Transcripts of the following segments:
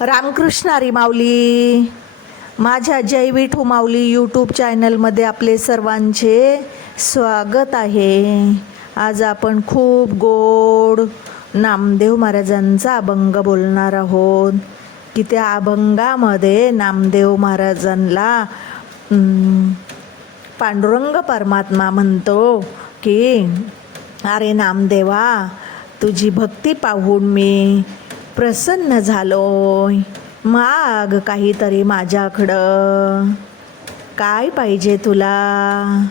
रामकृष्ण हरी माऊली. माझ्या जैवी ठुमाऊली माऊली यूट्यूब चॅनलमध्ये आपले सर्वांचे स्वागत आहे. आज आपण खूप गोड नामदेव महाराजांचा अभंग बोलणार आहोत. की त्या अभंगामध्ये नामदेव महाराजांना पांडुरंग परमात्मा म्हणतो की अरे नामदेवा तुझी भक्ती पाहून मी प्रसन्न झालोय. माग काहीतरी माझ्याकडं. काय पाहिजे तुला?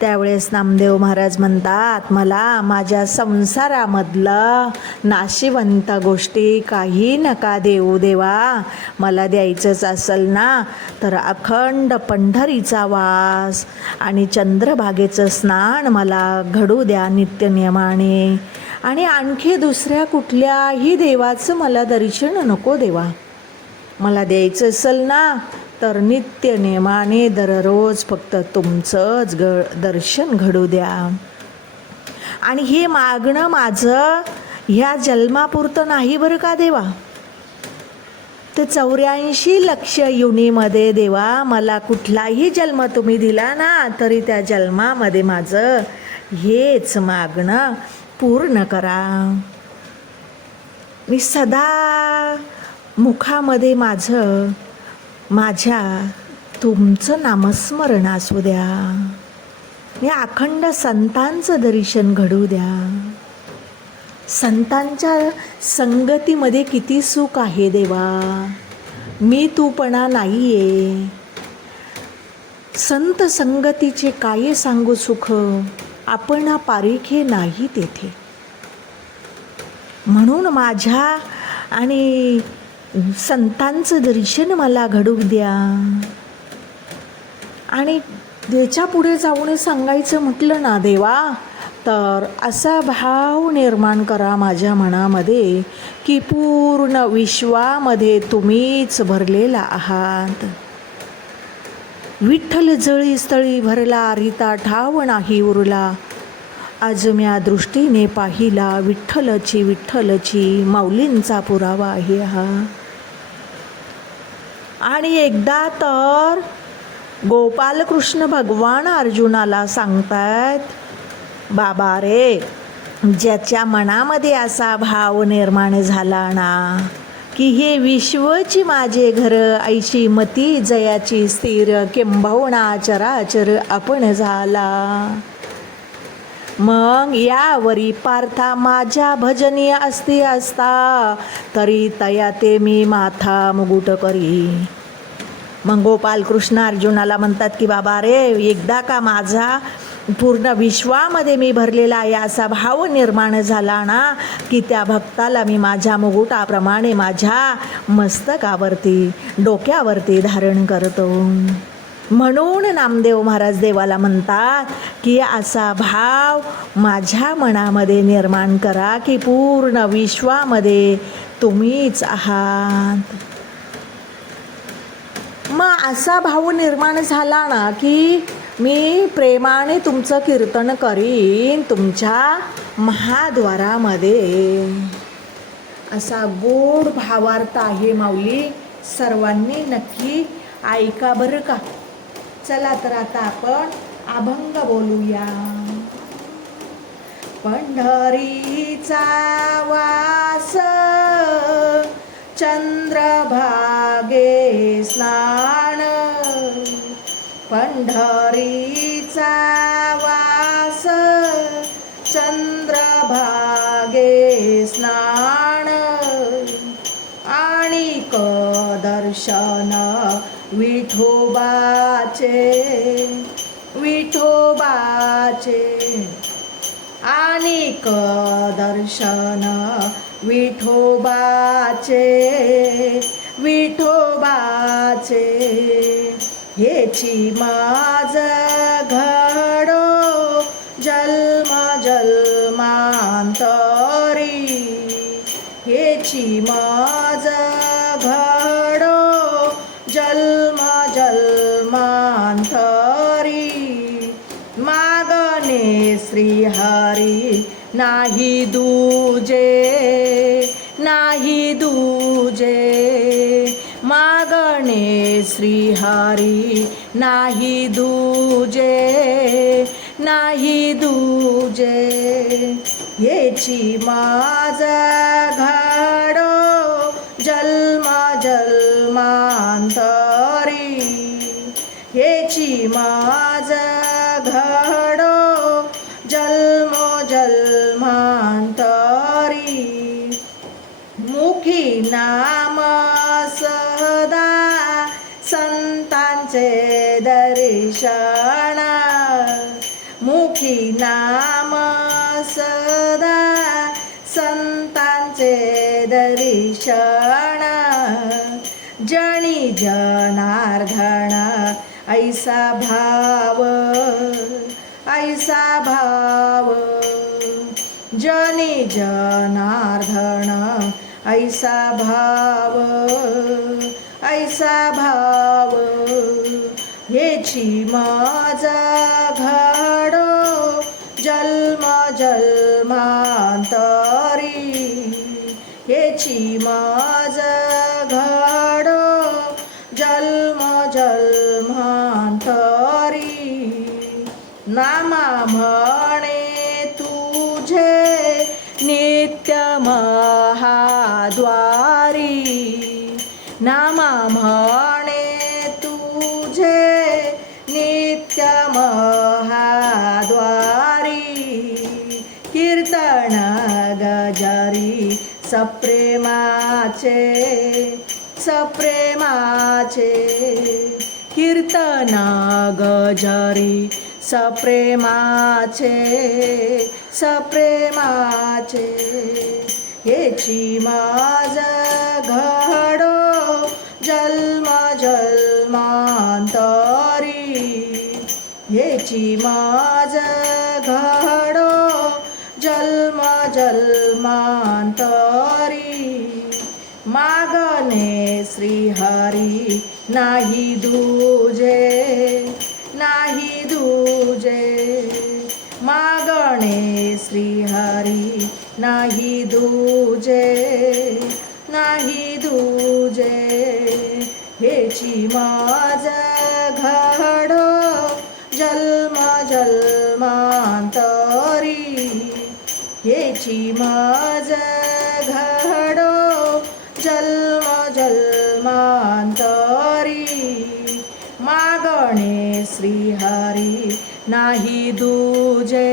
त्यावेळेस नामदेव महाराज म्हणतात मला माझ्या संसारामधलं नाशिवंत गोष्टी काही नका देऊ देवा. मला द्यायचंच असेल ना तर अखंड पंढरीचा वास आणि चंद्रभागेचं स्नान मला घडू द्या नित्यनियमाने. आणि आणखी दुसऱ्या कुठल्याही देवाचं मला दर्शन नको देवा. मला द्यायचं असेल ना तर नित्य नेमाने दररोज फक्त तुमचंच ग दर्शन घडू द्या. आणि हे मागणं माझं ह्या जन्मापुरतं नाही बरं का देवा? तर चौऱ्याऐंशी लक्ष युनीमध्ये देवा मला कुठलाही जन्म तुम्ही दिला ना तरी त्या जन्मामध्ये माझं हेच मागणं पूर्ण करा. मी सदा मुखामध्ये माझं माझ्या तुमचं नामस्मरण असू द्या. या अखंड संतांचं दर्शन घडू द्या. संतांच्या संगतीमध्ये किती सुख आहे देवा. मी तूपणा नाही आहे संत संगतीचे काय सांगू सुख? आपण पारिखे नाही तेथे. म्हणून माझ्या आणि संतांचं दर्शन मला घडू द्या. आणि त्याच्या पुढे जाऊन सांगायचं म्हटलं ना देवा तर असा भाव निर्माण करा माझ्या मनामध्ये की पूर्ण विश्वामध्ये तुम्हीच भरलेला आहात. विठ्ठल जळी स्थळी भरला रिता ठाव नाही उरला. आज म्या दृष्टीने पाहिला विठ्ठलची विठ्ठलची माऊलींचा पुरावा आहे हा. आणि एकदा तर गोपालकृष्ण भगवान अर्जुनाला सांगतात बाबा रे ज्याच्या मनामध्ये असा भाव निर्माण झाला ना की हे विश्वची माझे घर ऐशी मती जयाची स्थिर किंबहुणा चराचर आपण झाला. मग यावरी पार्था माझ्या भजनी असती असता तरी तया ते मी माथा मुगुट करी. मग गोपाल कृष्ण अर्जुनाला म्हणतात की बाबा रे एकदा का माझा पूर्ण विश्वामध्ये मी भरलेला आहे असा भाव निर्माण झाला ना की त्या भक्ताला मी माझ्या मुगुटाप्रमाणे माझ्या मस्तकावरती डोक्यावरती धारण करतो. म्हणून नामदेव महाराज देवाला म्हणतात की असा भाव माझ्या मनामध्ये निर्माण करा की पूर्ण विश्वामध्ये तुम्हीच आहात. मग असा भाव निर्माण झाला ना की मी प्रेमाने तुमचं कीर्तन करीन तुमच्या महाद्वारामध्ये. असा गोड भावार्थ आहे माऊली सर्वांनी नक्की ऐका बरं का. चला तर आता आपण अभंग बोलूया. पंढरीचा वास चंद्रभागे स्ना पंढरीचा वास. चंद्रभागे स्नान. आणि क दर्शन विठोबाचे. विठोबाचे. आणि क दर्शन विठोबाचे. विठोबाचे. येची माझ घडो जन्म जन्मांतरी हेची माझ घडो जन्म जन्मांतरी मागणे श्रीहरी नाही दूजे नाही दूजे. श्रीहारी नाही दूजे नाही दूजे. येची माझा घाडो जन्म जन्मांतरी येची माझा घाडो जन्म जन्मांतरी मुखी ना असे दर्शन जणी जनार्दन ऐसा भाव ऐसा भाव जनी जनार्धन ऐसा भाव ऐसा भाव येची माझा घडो जन्म जन्मांतरी हेची माझा घडो जन्म जन्मांतरी नामा म्हणे तुझे नित्य महाद्वारी. नामा म्हणे तुझे नित्य महा सप्रेमाचे सप्रेमाचे कीर्तना गजरी सप्रेमाचे सप्रेमाचे येची माज घडो जन्म जन्मांतरी येची माझ नाही दूजे नाही दूजे. मागणे श्रीहरी नाही दूजे नाही दूजे. हेची माझ घडो जन्म जन्मांतरी. हेची मा श्री श्रीहरी नाही दूजे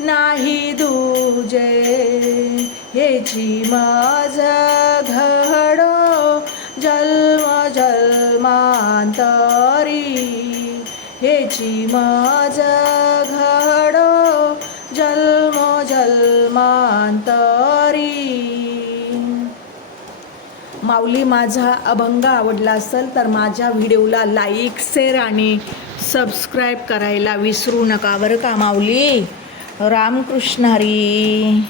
नाही दूजे हेची माझ घडो जन्म जन्मांतरी. हेची माझ घडो जन्म जन्मांतरी. माऊली माझा अभंग आवडला असेल तर माझ्या व्हिडिओला लाईक शेअर आणि सबस्क्राईब करायला विसरू नका. बरं का माऊली? रामकृष्ण हरी.